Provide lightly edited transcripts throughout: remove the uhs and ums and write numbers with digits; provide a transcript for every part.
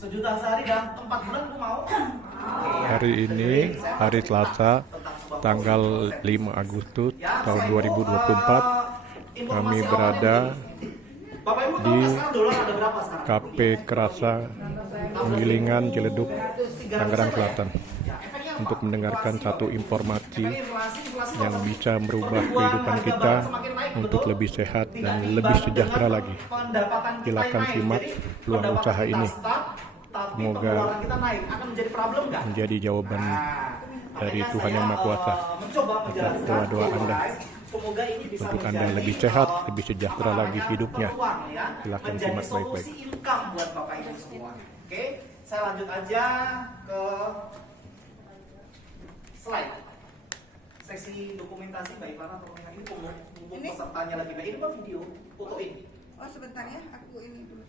Sejuta sehari dan 4 bulan aku mau. Hari ini, hari Selasa, tanggal 5 Agustus tahun 2024, kami berada di KP Kerasa Penggilingan Ciledug, Tangerang Selatan untuk mendengarkan satu informasi yang bisa merubah kehidupan kita untuk lebih sehat dan lebih sejahtera lagi. Silakan simak peluang usaha ini. Semoga menjadi jawaban dari Tuhan Yang Maha Kuasa atas doa-doa Anda untuk Anda lebih sehat, lebih sejahtera lagi hidupnya. Silakan simak baik-baik. Oke, saya lanjut aja ke slide. Seksi dokumentasi baik mana atau ini pesertanya lagi baik. Ini mah video, fotoin. Oh sebentar ya, aku ini dulu.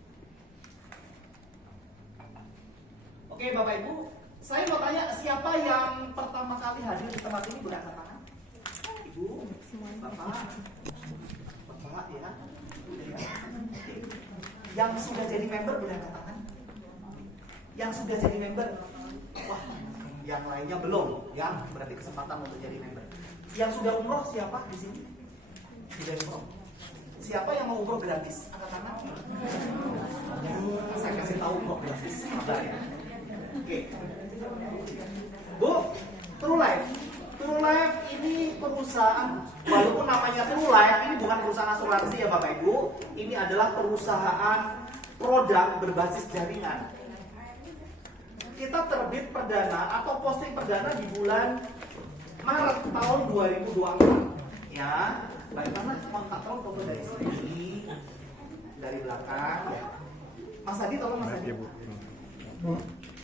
Oke Bapak Ibu, saya mau tanya siapa yang pertama kali hadir di tempat ini berangkat tangan? Ibu, Bapak ya. Yang sudah jadi member berangkat tangan? Yang sudah jadi member? Wah, yang lainnya belum, ya berarti kesempatan untuk jadi member. Yang sudah umroh siapa di sini? Sudah umroh. Siapa yang mau umroh gratis? Angkat tangan. Saya kasih tahu umroh gratis. Sabar ya. Oke, Bu, True Life. True Life ini perusahaan, walaupun namanya True Life, ini bukan perusahaan asuransi ya Bapak Ibu. Ini adalah perusahaan produk berbasis jaringan. Kita terbit perdana atau posting perdana di bulan Maret tahun 2024. Ya, bagaimana kontak foto dari sini, dari belakang. Ya. Mas Adi, tolong Mas Adi.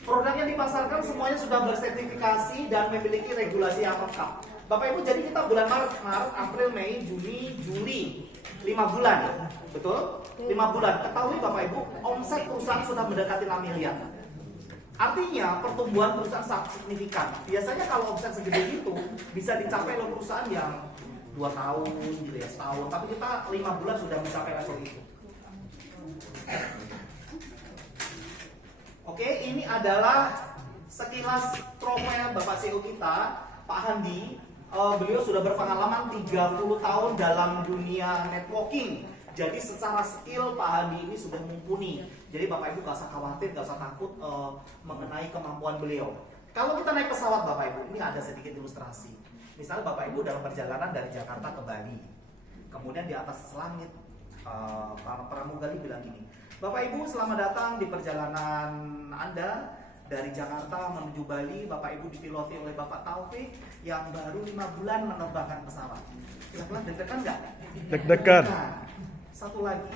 Produk yang dipasarkan semuanya sudah bersertifikasi dan memiliki regulasi yang lengkap. Bapak Ibu, jadi kita bulan Maret, April, Mei, Juni, Juli, 5 bulan, betul? 5 bulan. Ketahui Bapak Ibu, omset perusahaan sudah mendekati 6 miliar. Artinya pertumbuhan perusahaan sangat signifikan. Biasanya kalau omset segede itu bisa dicapai oleh perusahaan yang 2 tahun, gitu ya, setahun. Tapi kita 5 bulan sudah mencapai level itu. Oke, ini adalah sekilas profil Bapak CEO kita, Pak Handi. Beliau sudah berpengalaman 30 tahun dalam dunia networking. Jadi secara skill Pak Handi ini sudah mumpuni. Jadi Bapak Ibu gak usah khawatir, gak usah takut mengenai kemampuan beliau. Kalau kita naik pesawat Bapak Ibu, ini ada sedikit ilustrasi. Misalnya Bapak Ibu dalam perjalanan dari Jakarta ke Bali. Kemudian di atas langit, para pramugari bilang gini, Bapak Ibu selamat datang di perjalanan Anda dari Jakarta menuju Bali. Bapak Ibu dipiloti oleh Bapak Taufik yang baru 5 bulan menerbangkan pesawat. Kira-kira deg-degan nggak? Deg-degan. Satu lagi,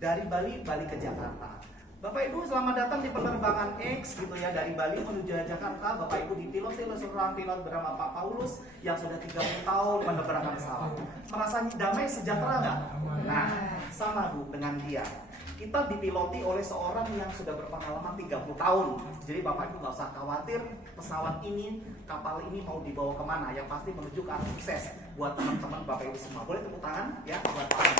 dari Bali balik ke Jakarta. Bapak Ibu selamat datang di penerbangan X gitu ya, dari Bali menuju Jakarta. Bapak Ibu dipiloti oleh seorang pilot bernama Pak Paulus yang sudah 30 tahun menerbangkan pesawat. Merasa damai sejahtera nggak? Nah, sama Bu dengan dia. Kita dipiloti oleh seorang yang sudah berpengalaman 30 tahun. Jadi Bapak Ibu nggak usah khawatir pesawat ini, kapal ini mau dibawa kemana. Yang pasti menuju ke arah sukses buat teman-teman Bapak Ibu semua. Boleh tepuk tangan ya buat Pak.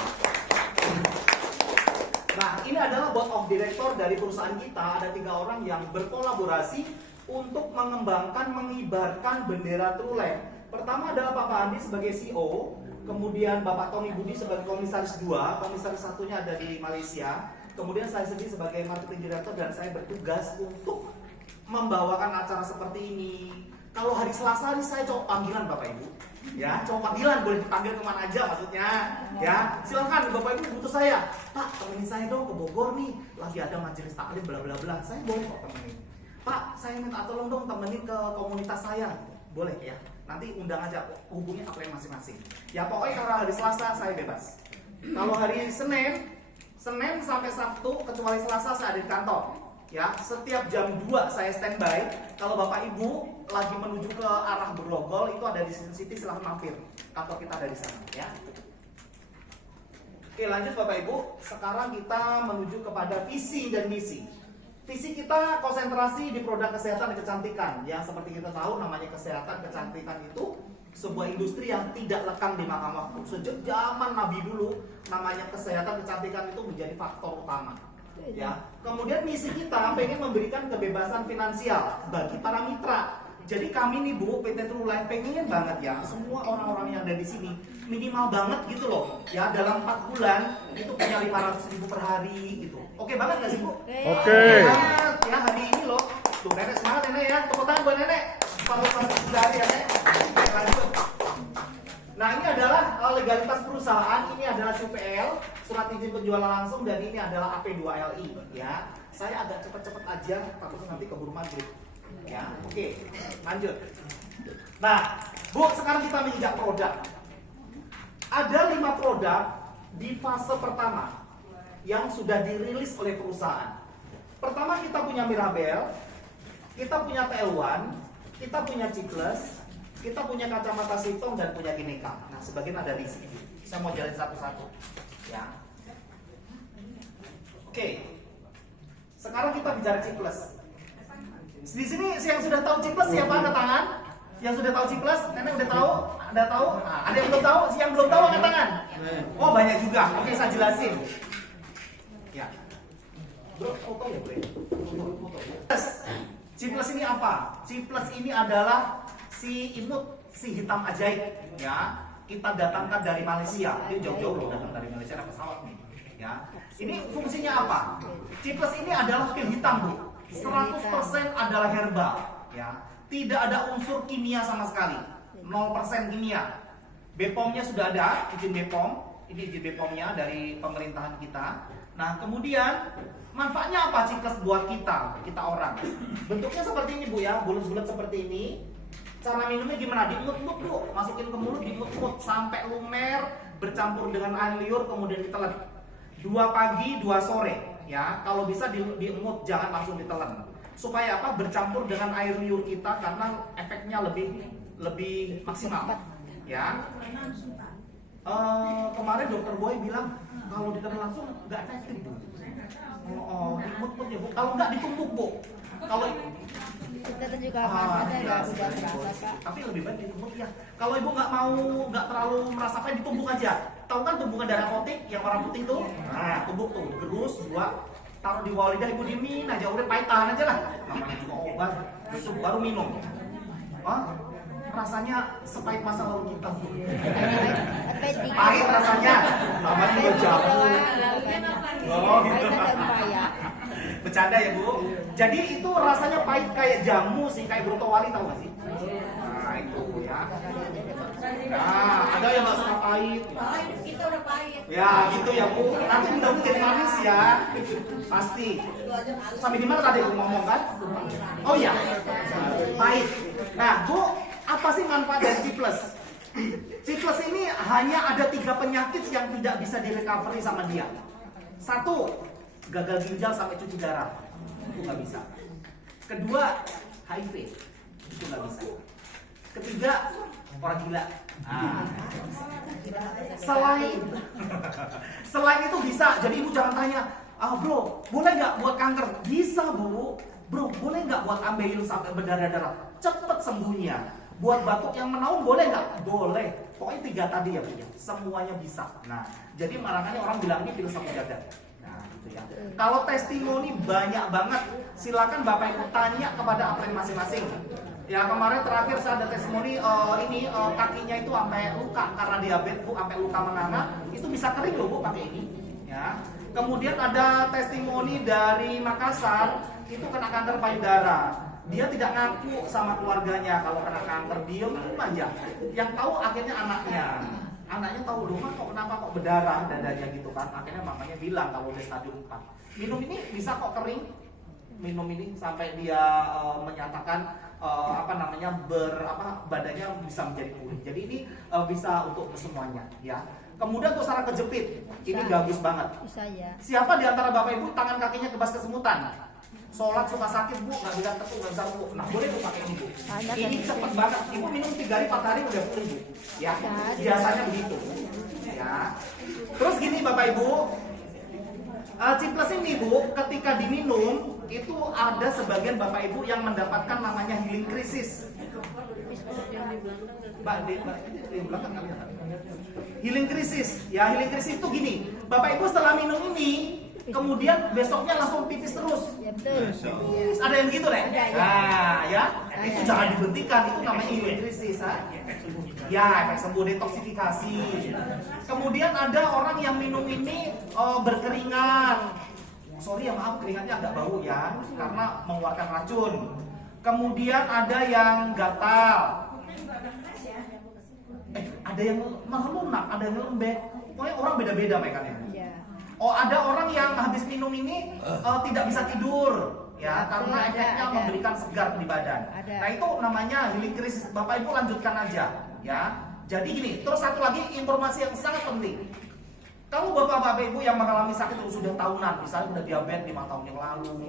Nah, ini adalah board of director dari perusahaan kita. Ada 3 orang yang berkolaborasi untuk mengembangkan, mengibarkan bendera True Life. Pertama adalah Pak Andi sebagai CEO. Kemudian Bapak Tony Budi sebagai komisaris 2, komisaris satunya ada di Malaysia. Kemudian saya sendiri sebagai marketing director dan saya bertugas untuk membawakan acara seperti ini. Kalau hari Selasa ini saya cowok panggilan Bapak Ibu. Ya, cowok panggilan boleh dipanggil kemana aja maksudnya. Ya, silakan Bapak Ibu butuh saya. Pak, temenin saya dong ke Bogor nih. Lagi ada majelis taklim bla bla bla. Saya boleh kok temenin. Pak, saya minta tolong dong temenin ke komunitas saya. Boleh ya. Nanti undang aja, hubungi apa yang masing-masing. Ya pokoknya kalau hari Selasa saya bebas. Kalau hari Senin sampai Sabtu kecuali Selasa saya ada di kantor. Ya, setiap jam 2 saya standby. Kalau Bapak Ibu lagi menuju ke arah Grogol itu ada di Season City, silahkan mampir. Kantor kita ada di sana ya. Oke, lanjut Bapak Ibu. Sekarang kita menuju kepada visi dan misi. Visi kita konsentrasi di produk kesehatan dan kecantikan. Yang seperti kita tahu namanya kesehatan kecantikan itu sebuah industri yang tidak lekang di makan waktu. Sejak zaman Nabi dulu namanya kesehatan kecantikan itu menjadi faktor utama. Ya. Kemudian misi kita pengen memberikan kebebasan finansial bagi para mitra. Jadi kami nih Bu, PT True Life pengen banget ya semua orang-orang yang ada di sini minimal banget gitu loh. Ya dalam 4 bulan itu punya 500.000 per hari gitu. Oke banget gak sih Bu? Oke. Banget ya hari ini loh. Tuh nenek semangat nenek ya. Tepuk tangan buat nenek. Selamat hari ya nenek. Oke, lanjut. Nah ini adalah legalitas perusahaan, ini adalah CPL, surat izin penjualan langsung, dan ini adalah AP2LI ya. Saya agak cepet-cepet aja, takutnya nanti keburu maghrib. Ya, oke, lanjut. Nah, Bu, sekarang kita menginjak produk. Ada 5 produk di fase pertama yang sudah dirilis oleh perusahaan. Pertama kita punya Mirabel, kita punya TL1, kita punya Cikles, kita punya kacamata Sitong dan punya Gineka. Nah, sebagian ada di sini. Saya mau jalan satu-satu. Ya. Oke. Sekarang kita bicara Cikles. Di sini yang sudah tahu Cikles siapa? Angkat tangan. Yang sudah tahu Cikles, nenek udah tahu? Ada tahu? Nah, ada yang belum tahu? Yang belum tahu angkat tangan. Oh, banyak juga. Oke, saya jelasin. Ya. Bro, foto ya, Bro. Foto. Cikles ini apa? Cikles ini adalah si imut, si hitam ajaib, ya. Kita datangkan dari Malaysia. Dia jauh-jauh loh datang dari Malaysia, ada pesawat nih, ya. Ini fungsinya apa? Cikles ini adalah pil hitam, Bu. 100% adalah herbal, ya. Tidak ada unsur kimia sama sekali. 0% kimia. BPOM-nya sudah ada, izin BPOM. Ini izin BPOM-nya dari pemerintahan kita. Nah, kemudian manfaatnya apa Cikles buat kita orang? Bentuknya seperti ini, Bu, ya. Bulat-bulat seperti ini. Cara minumnya gimana? Diemut-emut, Bu. Masukin ke mulut, diemut-emut sampai lumer, bercampur dengan air liur, kemudian ditelan. 2 pagi, 2 sore, ya. Kalau bisa diemut, jangan langsung ditelan. Supaya apa? Bercampur dengan air liur kita karena efeknya lebih maksimal, ya. Kemarin dokter Boy bilang kalau ditelan langsung nggak efektif, Bu. Diemut-emut ya, Bu. Kalau nggak ditumbuk, Bu. Kalau kita juga ada ya, udah terasa Pak. tapi lebih baik ditumbuk ya. Kalau ibu nggak terlalu merasakan, ditumbuk aja. Tahu kan tumbukan darah potik yang orang putih tuh? Nah, tumbuk tuh, gerus 2, taruh di bawah lidah, ibu diemin aja, udah pahit tahan aja lah. Namanya juga obat, itu baru minum. Rasanya sepahit masa lalu kita. Pahit rasanya, namanya juga jamu. Oh, gitu. Bercanda ya, Bu. Jadi itu rasanya pahit kayak jamu sih, kayak brotowali, tahu gak sih? Nah, itu ya. Nah, ada yang nggak suka pahit. Kita udah pahit. Ya, gitu ya, Bu. Nanti mudah-mudahan jadi manis ya. Pasti. Sampai di mana tadi aku ngomong kan? Oh iya. Pahit. Nah, Bu, apa sih manfaat dari Cikles? Cikles ini hanya ada 3 penyakit yang tidak bisa direcovery sama dia. 1, gagal ginjal sampai cuci darah, itu nggak bisa. Kedua, HIV, itu nggak bisa. Ketiga, orang gila. Selain itu bisa. Jadi ibu jangan tanya, bro, boleh nggak buat kanker? Bisa, Bu. Bro, boleh nggak buat ambeien sampai berdarah-darah? Cepet sembuhnya. Buat batuk yang menaun boleh nggak? Boleh. Pokoknya 3 tadi ya, Bu. Semuanya bisa. Nah, jadi makanya orang bilang ini pil sapu jagat. Nah, gitu ya. Kalau testimoni banyak banget. Silakan Bapak Ibu tanya kepada upline masing-masing. Ya, kemarin terakhir saya ada testimoni kakinya itu sampai luka karena diabetes, Bu, sampai luka menganga. Itu bisa kering loh, Bu, pakai ini. Ya. Kemudian ada testimoni dari Makassar, itu kena kanker payudara. Dia tidak ngaku sama keluarganya kalau kena kanker, diem aja. Yang tahu akhirnya anaknya. Anaknya tahu dong, kok kenapa kok berdarah dadanya gitu kan. Akhirnya mamanya bilang kalau udah stadium 4. Minum ini bisa kok kering. Minum ini sampai dia menyatakan badannya bisa menjadi pulih. Jadi ini bisa untuk semuanya, ya. Kemudian untuk saraf kejepit, ini bagus banget. Bisa ya. Siapa di antara Bapak Ibu tangan kakinya kebas kesemutan? Sholat suka sakit, Bu, nggak bisa tekuk, nggak bisa tekuk. Nah, boleh Bu pakai ini, Bu. Ini cepet banget. Ibu minum 3 hari 4 hari udah pulih, Bu. Ya, biasanya begitu. Ya. Terus gini Bapak Ibu, Cikles ini, Bu, ketika diminum itu ada sebagian Bapak Ibu yang mendapatkan namanya healing crisis. Di belakang kalian. Healing crisis. Ya, healing crisis itu gini. Bapak Ibu setelah minum ini kemudian besoknya langsung pipis terus. Ya betul. Pipis. Ada yang begitu deh? Ada, ya. Nah, ya. Itu Ada. jangan dihentikan, itu namanya iuretrisis. Ya, efek sembuh, detoksifikasi. Kemudian ada orang yang minum ini berkeringat. Sorry ya, maaf, keringatnya agak bau ya, karena mengeluarkan racun. Kemudian ada yang gatal. Ada yang lunak, ada yang lembek. Pokoknya orang beda-beda mereka nih. Ya. Oh, ada orang yang habis minum ini tidak bisa tidur, ya, karena Ada, efeknya ada. memberikan segar di badan. Ada. Nah, itu namanya healing krisis. Bapak Ibu lanjutkan aja, ya. Jadi gini, terus satu lagi informasi yang sangat penting. Kalau bapak-bapak ibu yang mengalami sakit sudah tahunan, misalnya sudah diabetes 5 tahun yang lalu,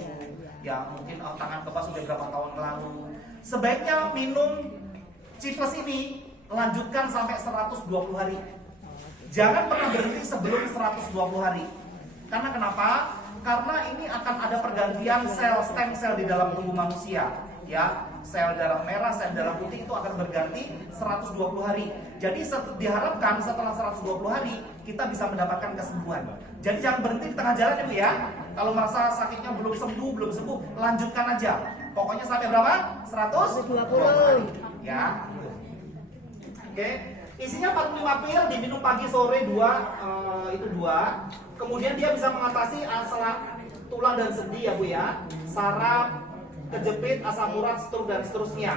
ya mungkin tangan kebas sudah berapa tahun yang lalu, sebaiknya minum Ciplus ini lanjutkan sampai 120 hari. Jangan pernah berhenti sebelum 120 hari. Karena kenapa? Karena ini akan ada pergantian sel stem cell di dalam tubuh manusia, ya. Sel darah merah, sel darah putih itu akan berganti 120 hari. Jadi diharapkan setelah 120 hari kita bisa mendapatkan kesembuhan. Jadi jangan berhenti di tengah jalan Ibu ya. Kalau merasa sakitnya belum sembuh, lanjutkan aja. Pokoknya sampai berapa? 120 hari. Ya. Oke. Isinya 45 pil, diminum pagi sore 2, itu 2. Kemudian dia bisa mengatasi tulang dan sendi ya Bu ya. Saraf, kejepit, asam urat, stroke dan seterusnya.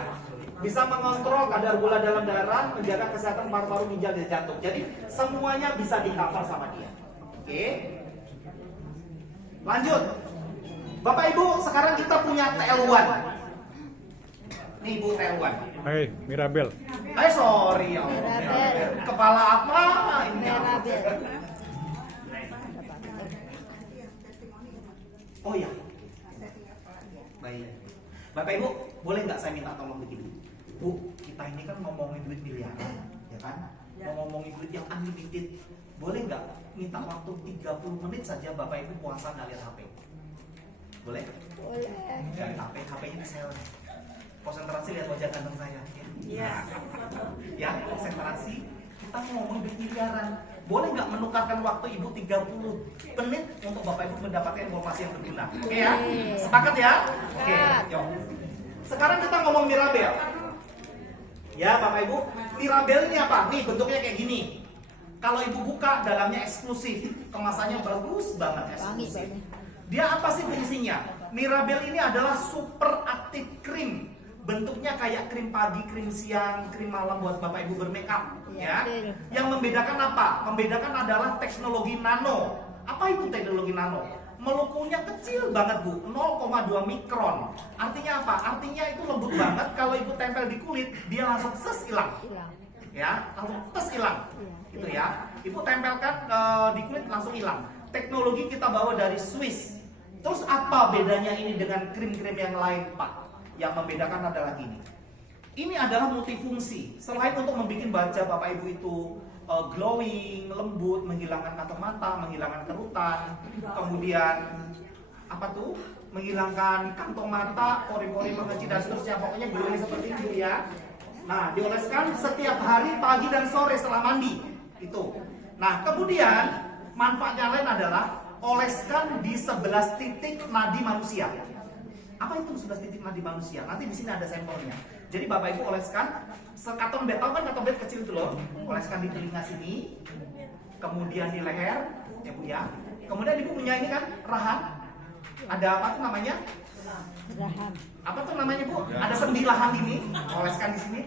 Bisa mengontrol kadar gula dalam darah, menjaga kesehatan paru-paru, ginjal dan jantung. Jadi semuanya bisa di-cover sama dia. Oke. Lanjut. Bapak Ibu, sekarang kita punya TL1. Nih Bu, TL1. Hai, Mirabel. Sorry ya. Mirabel. Kepala apa ini? Mirabel. Oh ya. Baik. Bapak Ibu, boleh nggak saya minta tolong begini? Bu, kita ini kan ngomongin duit miliaran, ya kan? Mau ngomongin duit yang unlimited. Boleh nggak minta waktu 30 menit saja Bapak Ibu puasa nggak lihat HP? Boleh? Boleh. Jangan HP, HP-nya di sel. Konsentrasi lihat wajah ganteng saya. Ya, ya konsentrasi. Kita ngomong duit miliaran. Boleh nggak menukarkan waktu Ibu 30 menit untuk Bapak Ibu mendapatkan informasi yang berguna? Oke ya? Sepakat ya? Oke, yuk. Sekarang kita ngomong Mirabel. Ya Bapak Ibu, Mirabel ini apa? Nih bentuknya kayak gini. Kalau Ibu buka, dalamnya eksklusif. Kemasannya bagus banget, eksklusif. Dia apa sih fungsinya? Mirabel ini adalah super aktif krim. Bentuknya kayak krim pagi, krim siang, krim malam buat Bapak Ibu bermakeup, ya. Yang membedakan apa? Membedakan adalah teknologi nano. Apa itu teknologi nano? Molekulnya kecil banget Bu, 0,2 mikron. Artinya apa? Artinya itu lembut banget. Kalau Ibu tempel di kulit, dia langsung hilang. Ya, langsung hilang. Gitu ya. Ibu tempelkan di kulit langsung hilang. Teknologi kita bawa dari Swiss. Terus apa bedanya ini dengan krim-krim yang lain Pak? Yang membedakan adalah gini. Ini adalah multifungsi. Selain untuk membuat wajah Bapak Ibu itu glowing, lembut, menghilangkan kantong mata, menghilangkan kerutan, kemudian apa tuh? Menghilangkan kantong mata, pori-pori mengecil dan seterusnya. Pokoknya glowing seperti itu ya. Nah, dioleskan setiap hari pagi dan sore setelah mandi. Itu. Nah, kemudian manfaatnya lain adalah oleskan di 11 titik nadi manusia. Apa itu 11 titik nadi manusia? Nanti di sini ada sampelnya. Jadi Bapak Ibu oleskan katon bed, tahu kan katon bed kecil itu loh. Oleskan di telinga sini, kemudian di leher, ya Bu ya. Kemudian Ibu punya ini kan rahang. Ada apa tuh namanya? Rahang. Apa tuh namanya Bu? Ada sendi lahang ini, oleskan di sini.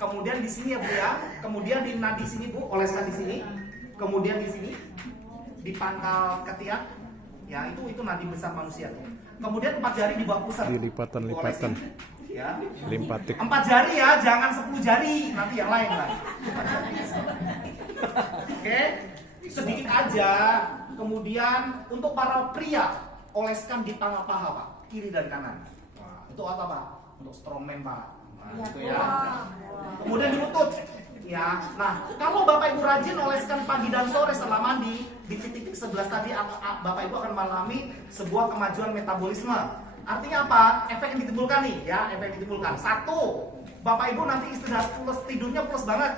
Kemudian di sini ya Bu ya. Kemudian di nadi sini Bu, oleskan di sini. Kemudian di sini di pangkal ketiak. Ya, itu nadi besar manusia tuh. Kemudian 4 jari di bawah pusar. Di lipatan. Ya. Limpatik. 4 jari ya, jangan 10 jari. Nanti yang lain lah. Oke, sedikit aja. Kemudian untuk para pria, oleskan di tengah paha Pak, kiri dan kanan. Untuk apa Pak? Untuk strongman Pak. Nah, itu ya. Kemudian di lutut. Ya, nah kalau Bapak Ibu rajin oleskan pagi dan sore setelah mandi di titik 11 tadi, Bapak Ibu akan mengalami sebuah kemajuan metabolisme. Artinya apa? Efek yang ditimbulkan nih, ya, efek yang ditimbulkan. 1, Bapak Ibu nanti istirahat plus, tidurnya plus banget.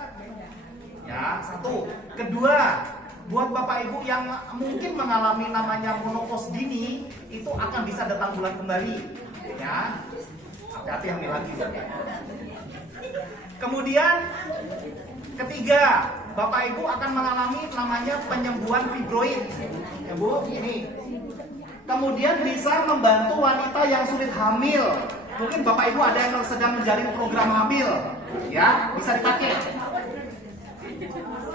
Ya, 1. Kedua, buat Bapak Ibu yang mungkin mengalami namanya menopause dini, itu akan bisa datang bulan kembali, ya. Hati-hati hamil lagi. Kemudian ketiga, Bapak Ibu akan mengalami namanya penyembuhan fibroid, ya Bu. Ini. Kemudian bisa membantu wanita yang sulit hamil. Mungkin Bapak Ibu ada yang sedang menjalin program hamil, ya, bisa dipakai.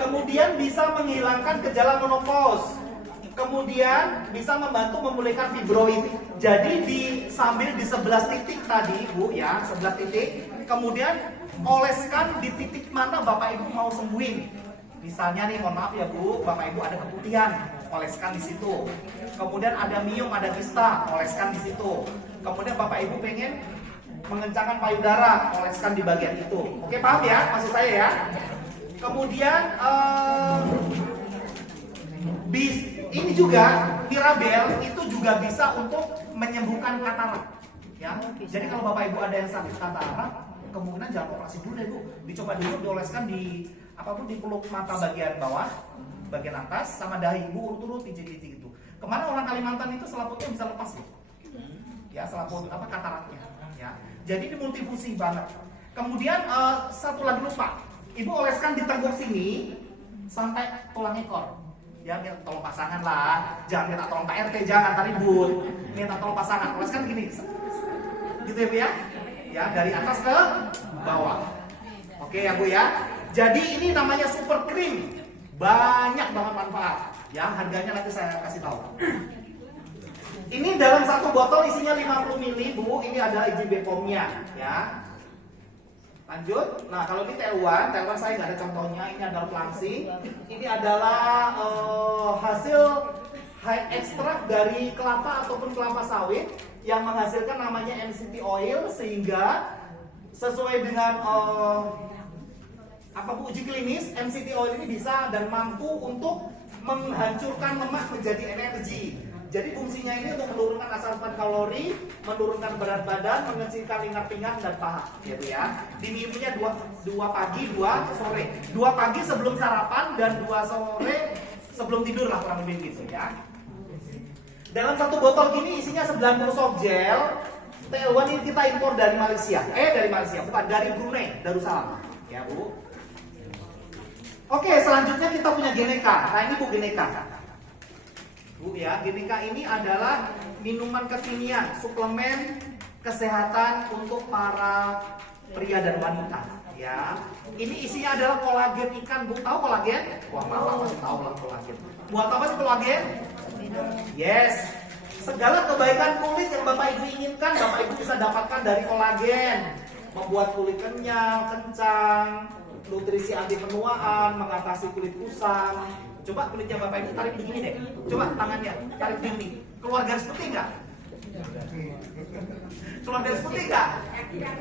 Kemudian bisa menghilangkan gejala menopause. Kemudian bisa membantu memulihkan fibroid. Jadi sambil di 11 titik tadi, Bu, ya, 11 titik. Kemudian oleskan di titik mana Bapak Ibu mau sembuhin. Misalnya nih, mohon maaf ya Bu, Bapak Ibu ada keputihan, oleskan di situ. Kemudian ada miom, ada kista, oleskan di situ. Kemudian Bapak Ibu pengen mengencangkan payudara, oleskan di bagian itu. Oke, paham ya maksud saya ya? Kemudian ini juga Mirabel itu juga bisa untuk menyembuhkan katarak, ya. Jadi kalau Bapak Ibu ada yang sakit katarak, kemungkinan jangan operasi dulu deh Bu. Dicoba dulu dioleskan di apapun di peluk mata bagian bawah, bagian atas sama dahi Bu, urut-urut titik-titik itu. Kemarin orang Kalimantan itu selaputnya bisa lepas loh. Ya, selaput kataraknya, ya. Jadi ini multifungsi banget. Kemudian satu lagi lupa. Ibu oleskan di tengkuk sini sampai tulang ekor. Ya, minta tolong pasangan lah. Jangan minta tolong Pak RT, jangan ntar ribut. Minta tolong pasangan. Oleskan gini. Gitu ya Bu ya? Ya, dari atas ke bawah. Oke ya Bu ya. Jadi ini namanya super cream. Banyak banget manfaat. Ya, harganya nanti saya kasih tahu. Ini dalam satu botol isinya 50 ml, Bu. Ini adalah izin BPOM-nya, ya. Lanjut. Nah, kalau ini T1 saya nggak ada contohnya. Ini adalah pelangsing. Ini adalah hasil high extract dari kelapa ataupun kelapa sawit yang menghasilkan namanya MCT oil, sehingga sesuai dengan uji klinis, MCT oil ini bisa dan mampu untuk menghancurkan lemak menjadi energi. Jadi fungsinya ini untuk menurunkan asupan kalori, menurunkan berat badan, mengecilkan ingat pinggang dan paha, gitu ya. Diminumnya 2 pagi, 2 sore. 2 pagi sebelum sarapan dan 2 sore sebelum tidur lah, kurang lebih gitu ya. Dalam satu botol gini isinya 90 soft gel. TL1 ini kita impor dari Malaysia. Bukan dari Brunei, Darussalam. Ya, Bu. Oke, selanjutnya kita punya Geneca. Nah, ini Bu Geneca. Bu ya, Geneca ini adalah minuman kekinian, suplemen kesehatan untuk para pria dan wanita, ya. Ini isinya adalah kolagen ikan, Bu. Tahu kolagen? Wah, malah pasti tahu lah kolagen. Buat apa sih kolagen? Yes. Segala kebaikan kulit yang Bapak Ibu inginkan, Bapak Ibu bisa dapatkan dari kolagen. Membuat kulit kenyal, kencang, nutrisi anti penuaan, mengatasi kulit kusam. Coba kulitnya Bapak Ibu tarik begini deh. Coba tangannya tarik begini. Keluar garis putih nggak? Keluar garis putih nggak?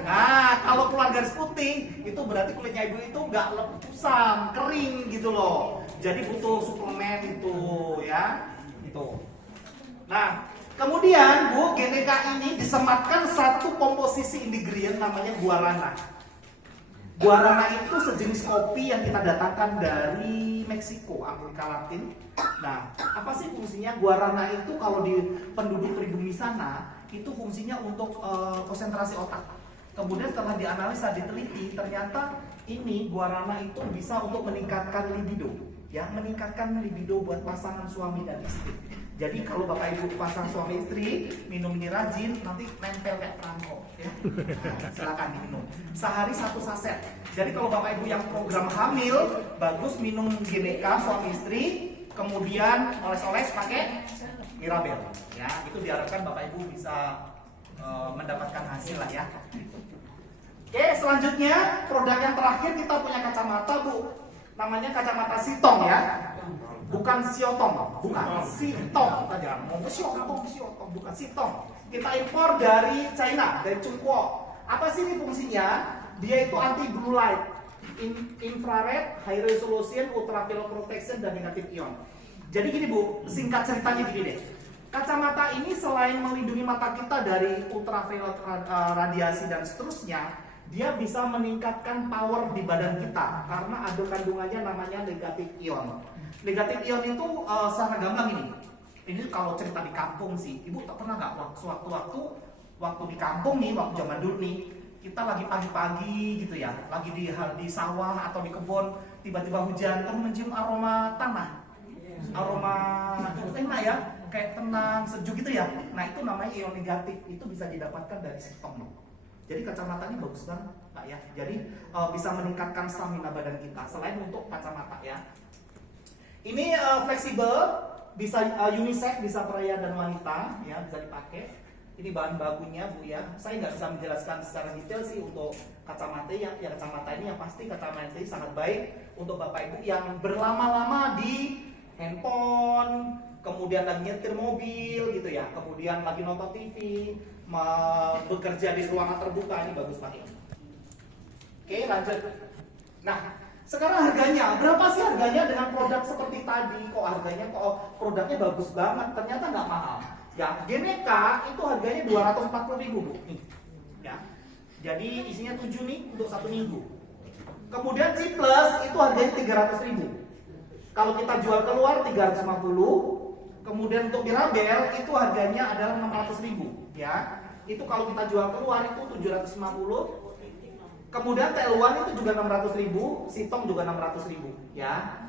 Nah, kalau keluar garis putih itu berarti kulitnya Ibu itu nggak kusam, kering gitu loh. Jadi butuh suplemen itu, ya. Itu. Nah, kemudian Bu, Geneca ini disematkan satu komposisi ingredient namanya guarana. Guarana itu sejenis kopi yang kita datangkan dari Meksiko, Amerika Latin. Nah, apa sih fungsinya? Guarana itu kalau di penduduk pribumi sana, itu fungsinya untuk konsentrasi otak. Kemudian setelah dianalisa, diteliti, ternyata ini guarana itu bisa untuk meningkatkan libido. Ya, meningkatkan libido buat pasangan suami dan istri. Jadi kalau Bapak Ibu pasang suami istri minum ini rajin, nanti nempel kayak perangko, ya. Nah, silakan diminum. Sehari 1 saset. Jadi kalau Bapak Ibu yang program hamil, bagus minum Geneca suami istri, kemudian oles-oles pakai Mirabel. Ya, itu diharapkan Bapak Ibu bisa mendapatkan hasil lah ya. Oke, selanjutnya produk yang terakhir kita punya kacamata, Bu. Namanya kacamata Sitong ya. Bukan Siotong, bukan Sitong aja. Mau Siotong, bukan Sitong. Kita impor dari China, dari Chungguo. Apa sih ini fungsinya? Dia itu anti blue light, infrared, high resolution, ultraviolet protection dan negative ion. Jadi gini Bu, singkat ceritanya gini deh. Kacamata ini selain melindungi mata kita dari ultraviolet radiasi dan seterusnya, dia bisa meningkatkan power di badan kita karena ada kandungannya namanya negative ion. Negatif ion itu secara gamblang ini kalau cerita di kampung sih, ibu tak pernah nggak waktu di kampung nih, waktu zaman dulu nih, kita lagi pagi-pagi gitu ya, lagi di sawah atau di kebun, tiba-tiba hujan terus mencium aroma tanah, aroma itu enak ya, kayak tenang, sejuk gitu ya. Nah itu namanya ion negatif, itu bisa didapatkan dari sitong. Jadi kacamatanya bagus banget Pak ya. Jadi bisa meningkatkan stamina badan kita selain untuk kacamata ya. Ini fleksibel, bisa unisex, bisa pria dan wanita ya, bisa dipakai. Ini bahan bakunya Bu ya. Saya nggak bisa menjelaskan secara detail sih untuk kacamata yang kacamata ini, yang pasti kacamata ini sangat baik untuk Bapak Ibu yang berlama-lama di handphone, kemudian lagi nyetir mobil gitu ya, kemudian lagi nonton TV, bekerja di ruangan terbuka, ini bagus banget. Oke, lanjut. Nah, sekarang harganya, berapa sih harganya dengan produk seperti tadi? Kok harganya produknya bagus banget, ternyata nggak mahal. Ya, Geneca itu harganya 240.000 Bu. Nih, ya. Jadi isinya 7 nih untuk 1 minggu. Kemudian C Plus itu harganya 300.000. Kalau kita jual keluar 350. Kemudian untuk Mirabel itu harganya adalah 600.000 ya. Itu kalau kita jual keluar itu 750. Kemudian Teluan itu juga 600.000, Sitong juga 600.000 ya.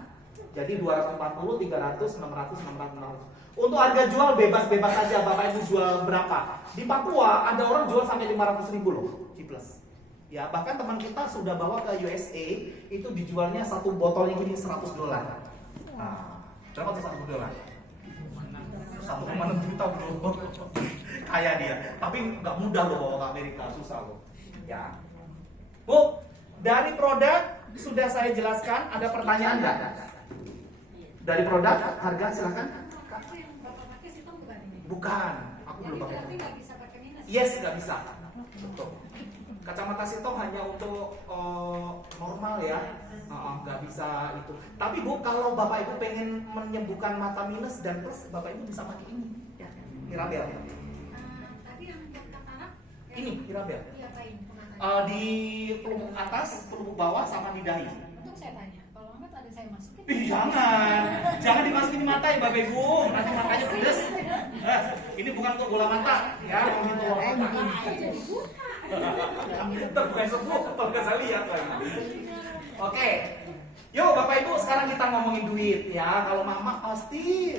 Jadi 240, 300, 600, 600. Untuk harga jual bebas-bebas saja Bapak Ibu jual berapa. Di Papua ada orang jual sampai 500.000 loh C Plus. Ya, bahkan teman kita sudah bawa ke USA, itu dijualnya satu botol ini $100. Nah, berapa tuh $100? 1,6 juta bro. Kaya dia. Tapi nggak mudah loh bawa ke Amerika, susah loh. Ya. Bu, dari produk sudah saya jelaskan. Ada pertanyaan nggak? Dari produk harga silakan. Bapak pakai Sitong bukan ini? Bukan, aku Jadi belum pakai. berarti nggak bisa pakai minus? Yes, nggak bisa. Betul. Kacamata Sitong hanya untuk normal ya, nggak bisa itu. Tapi Bu, kalau Bapak Ibu pengen menyembuhkan mata minus dan plus, Bapak Ibu bisa pakai ini. Ya, Mirabel. Tadi yang buat katarak? Ini Mirabel. Diapain pematanya? Di pelupuk atas, pelupuk bawah, sama di dahi. Untuk saya tanya, kalau enggak tadi saya masukin. Ih, jangan dimasukin mata ya Bapak Ibu, nanti matanya pedes. Ini bukan untuk bola mata, ya, untuk bola mata. Terbuka semua, kalau nggak saya lihat lagi. Oke, yuk Bapak Ibu sekarang kita ngomongin duit ya. Kalau mama pasti